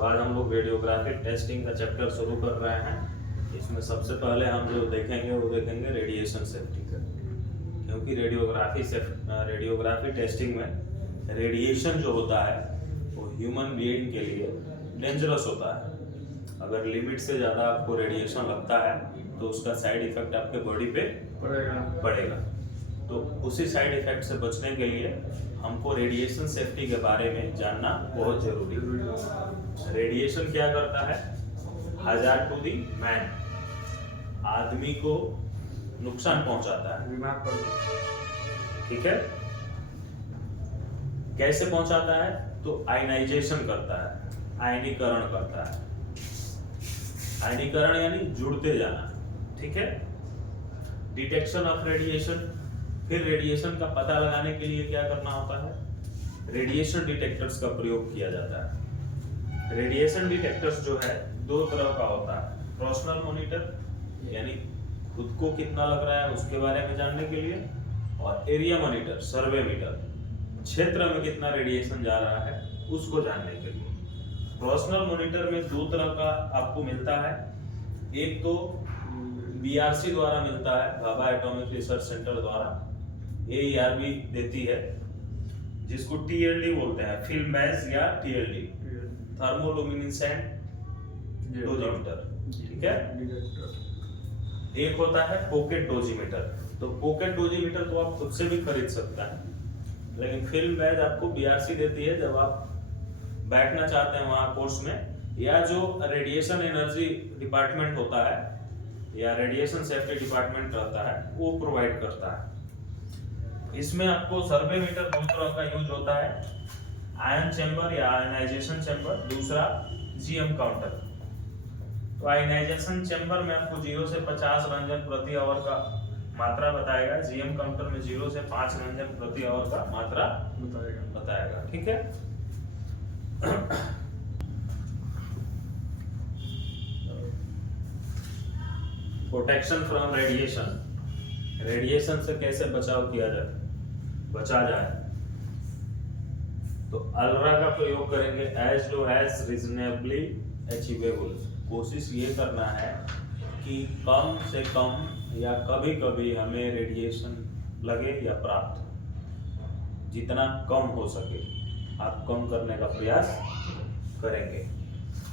तो आज हम लोग रेडियोग्राफिक टेस्टिंग का चैप्टर शुरू कर रहे हैं। इसमें सबसे पहले हम जो देखेंगे वो देखेंगे रेडिएशन सेफ्टी का, क्योंकि रेडियोग्राफी टेस्टिंग में रेडिएशन जो होता है वो ह्यूमन बीइंग के लिए डेंजरस होता है। अगर लिमिट से ज़्यादा आपको रेडिएशन लगता है तो उसका साइड इफेक्ट आपके बॉडी पे पड़ेगा। तो उसी साइड इफेक्ट से बचने के लिए हमको रेडिएशन सेफ्टी के बारे में जानना बहुत जरूरी है। रेडिएशन क्या करता है? हजार्ड टू दी मैन, आदमी को नुकसान पहुंचाता है। ठीक है, कैसे पहुंचाता है? तो आयनाइजेशन करता है, आयनीकरण करता है। आयनीकरण यानी जुड़ते जाना। ठीक है, डिटेक्शन ऑफ रेडिएशन, फिर रेडिएशन का पता लगाने के लिए क्या करना होता है? रेडिएशन डिटेक्टर्स का प्रयोग किया जाता है। रेडिएशन डिटेक्टर्स जो है दो तरह का होता है, पर्सनल मॉनिटर यानी खुद को कितना लग रहा है उसके बारे में जानने के लिए, और एरिया मॉनिटर, सर्वे मीटर, क्षेत्र में कितना रेडिएशन जा रहा है उसको जानने के लिए। पर्सनल मॉनिटर में दो तरह का आपको मिलता है। एक तो बीआरसी द्वारा मिलता है, भाभा एटॉमिक रिसर्च सेंटर द्वारा, AERB देती है, जिसको TLD बोलते हैं, फिल्म बेस या TLD, थर्मोलुमिनेसेंट डोजीमीटर। ठीक है, एक होता है पॉकेट डोजीमीटर। तो पॉकेट डोजीमीटर तो आप खुद से भी खरीद सकते हैं, लेकिन फिल्म बेस आपको BRC देती है जब आप बैठना चाहते हैं वहां कोर्स में, या जो रेडिएशन एनर्जी डिपार्टमेंट होता है या रेडिएशन सेफ्टी डिपार्टमेंट रहता है वो प्रोवाइड करता है। इसमें आपको सर्वे मीटर दो तरह का यूज होता है, आयन चैम्बर या आयनाइजेशन चैम्बर, दूसरा GM काउंटर। तो आयनाइजेशन चैम्बर में आपको 0 से 50 रंजन प्रति आवर का मात्रा बताएगा, GM काउंटर में 0 से 5 रंजन प्रति आवर का मात्रा बताएगा। ठीक है, प्रोटेक्शन फ्रॉम रेडिएशन, रेडिएशन से कैसे बचा जाए। तो अल्ट्रा का प्रयोग करेंगे, as low as reasonably achievable. कोशिश ये करना है कि कम से कम या कभी कभी हमें रेडिएशन लगे या प्राप्त हो, जितना कम हो सके आप कम करने का प्रयास करेंगे।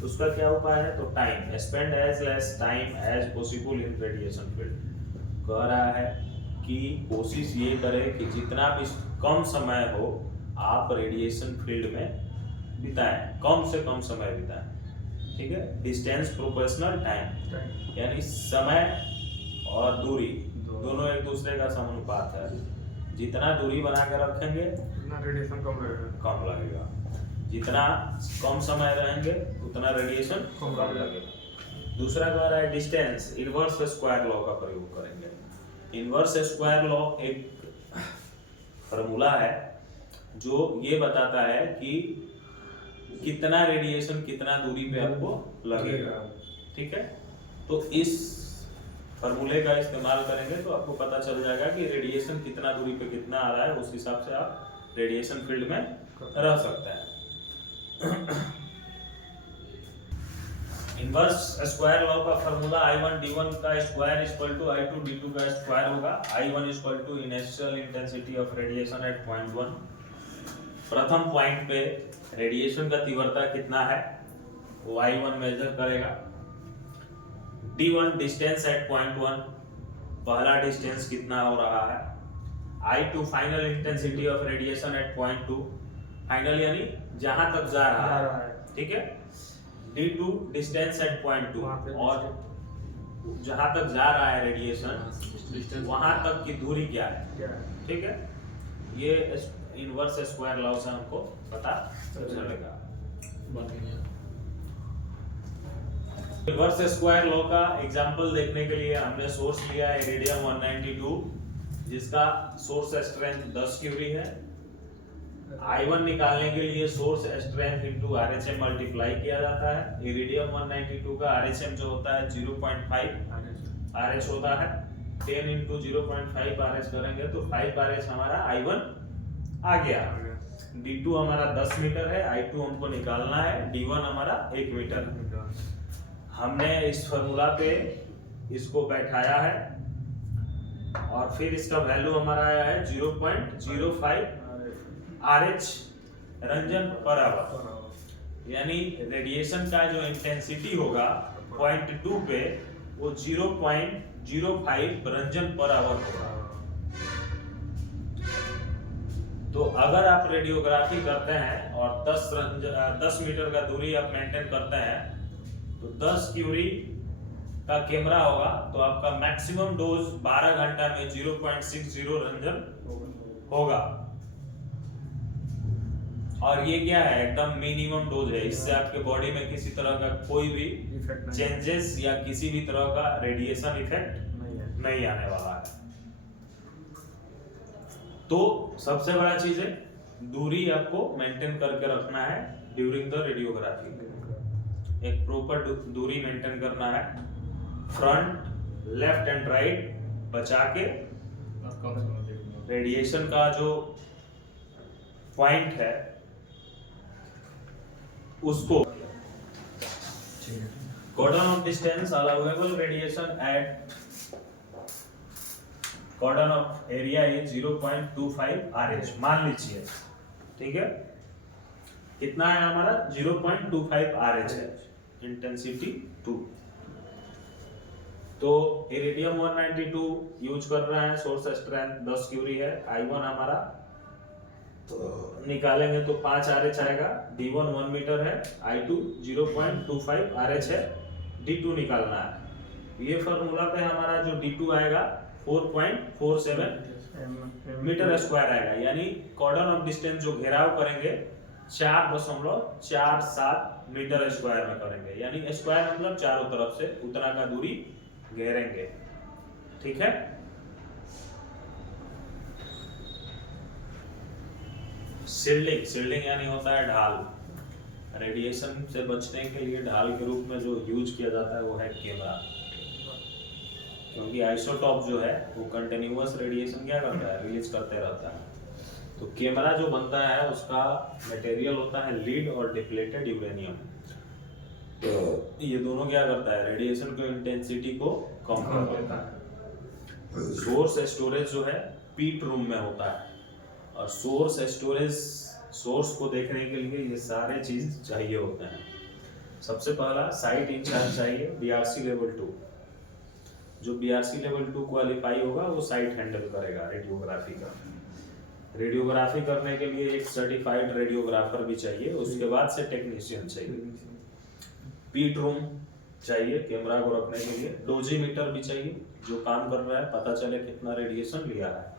उसका क्या उपाय है? तो time, spend as less time as possible in radiation field. कह रहा है कि कोशिश ये करें कि जितना भी कम समय हो आप रेडिएशन फील्ड में बिताएं, कम से कम समय बिताएं। ठीक है, डिस्टेंस प्रोपोर्शनल टाइम, यानी समय और दूरी दोनों एक दूसरे का समानुपात है। जितना दूरी बना के रखेंगे उतना रेडिएशन कम लगेगा, जितना कम समय रहेंगे उतना रेडिएशन कम लगेगा। दूसरा कह रहा है डिस्टेंस, इनवर्स स्क्वायर लॉ का प्रयोग करेंगे। इनवर्स स्क्वायर लॉ एक फॉर्मूला है जो ये बताता है कि कितना रेडिएशन कितना दूरी पे आपको लगेगा। ठीक है, तो इस फॉर्मूले का इस्तेमाल करेंगे तो आपको पता चल जाएगा कि रेडिएशन कितना दूरी पे कितना आ रहा है, उस हिसाब से आप रेडिएशन फील्ड में रह सकते हैं। इनवर्स स्क्वायर लॉ का फॉर्मूला I1 D1 का square equal to I2 D2 का स्क्वायर होगा। I1 equal to initial intensity of radiation at point 1। प्रथम पॉइंट पे रेडिएशन का तीव्रता कितना है वो I1 मेजर करेगा। D1 डिस्टेंस एट पॉइंट 1, पहला डिस्टेंस कितना हो रहा है। I2 final intensity of radiation at point 2, final यानी जहां तक जा रहा है। ठीक है, D2 डिस्टेंस एट पॉइंट 2, और जहां तक जा रहा है रेडिएशन वहां तक की दूरी क्या है। ठीक है, ये इनवर्स स्क्वायर लॉ से हमको पता चलेगा। इनवर्स स्क्वायर लॉ का एग्जांपल देखने के लिए हमने सोर्स लिया है इरिडियम 192, जिसका सोर्स स्ट्रेंथ 10 क्यूरी है। I1 निकालने के लिए source strength into RHM multiply किया जाता है। इरिडियम 192 का RHM जो होता है 0.5 RH होता है। 10 इंटू 0.5 RH करेंगे तो 5 RH हमारा I1 आ गया। D2 हमारा 10 मीटर है, I2 हमको निकालना है, D1 हमारा 1 मीटर है। हमने इस फॉर्मूला पे इसको बैठाया है और फिर इसका वैल्यू हमारा आया है 0.05 RH रंजन पर आवर, यानी रेडिएशन का जो इंटेंसिटी होगा पॉइंट 2 पे वो 0.05 रंजन पर आवर होगा। तो अगर आप रेडियोग्राफी करते हैं और 10 मीटर का दूरी आप मेंटेन करते हैं तो 10 क्यूरी का कैमरा होगा, तो आपका मैक्सिमम डोज 12 घंटा में 0.60 रंजन होगा। और ये क्या है, एकदम मिनिमम डोज है, इससे आपके बॉडी में किसी तरह का कोई भी चेंजेस या किसी भी तरह का रेडिएशन इफेक्ट नहीं आने वाला है। तो सबसे बड़ा चीज है दूरी आपको मेंटेन करके रखना है ड्यूरिंग द रेडियोग्राफी। एक प्रॉपर दूरी मेंटेन करना है, फ्रंट लेफ्ट एंड राइट बचा के। रेडिएशन का जो पॉइंट है उसको cordon of distance allowable radiation at cordon of area is 0.25 RH मान लीजिए, ठीक है। कितना है हमारा 0.25 RH है, इंटेंसिटी 2। तो इरिडियम 192 यूज कर रहे हैं, सोर्स स्ट्रेंथ 10 क्यूरी है, I1 हमारा तो निकालेंगे तो 5 RH आएगा, D1 1 मीटर है, I2 0.25 RH है, D2 निकालना है। ये फॉर्मूला पे हमारा जो D2 आएगा 4.47 मीटर स्क्वायर आएगा, यानी कॉर्डन ऑफ डिस्टेंस जो घेराव करेंगे 4.47 मीटर स्क्वायर में करेंगे, यानी स्क्वायर मतलब चारों तरफ से उतना का दूरी घेरेंगे, ठीक है। शील्डिंग यानी होता है ढाल। रेडिएशन से बचने के लिए ढाल के रूप में जो यूज किया जाता है वो है कैमरा, क्योंकि आइसोटॉप जो है वो कंटिन्यूअस रेडिएशन क्या करता है, रिलीज करते रहता है। तो कैमरा जो बनता है उसका मटेरियल होता है लीड और डिप्लेटेड यूरेनियम। तो ये दोनों क्या करता है, रेडिएशन की इंटेंसिटी को कम कर देता है। सोर्स स्टोरेज जो है पीट रूम में होता है, और सोर्स को देखने के लिए ये सारे चीज चाहिए होते हैं। सबसे पहला साइट इंचार्ज चाहिए, BRC लेवल 2। जो BRC लेवल 2 क्वालिफाई होगा वो साइट हैंडल करेगा रेडियोग्राफी का। रेडियोग्राफी करने के लिए एक सर्टिफाइड रेडियोग्राफर भी चाहिए, उसके बाद से टेक्नीशियन चाहिए। पीट रूम चाहिए कैमरा को रखने के लिए, डोजीमीटर भी चाहिए जो काम कर रहा है पता चले कितना रेडिएशन लिया है।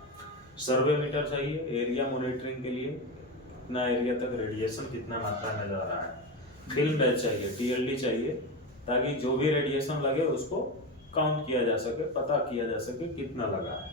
सर्वे मीटर चाहिए एरिया मॉनिटरिंग के लिए, कितना एरिया तक रेडिएशन कितना मात्रा में जा रहा है। फिल्म बैच चाहिए, TLD चाहिए, ताकि जो भी रेडिएशन लगे उसको काउंट किया जा सके, पता किया जा सके कितना लगा है।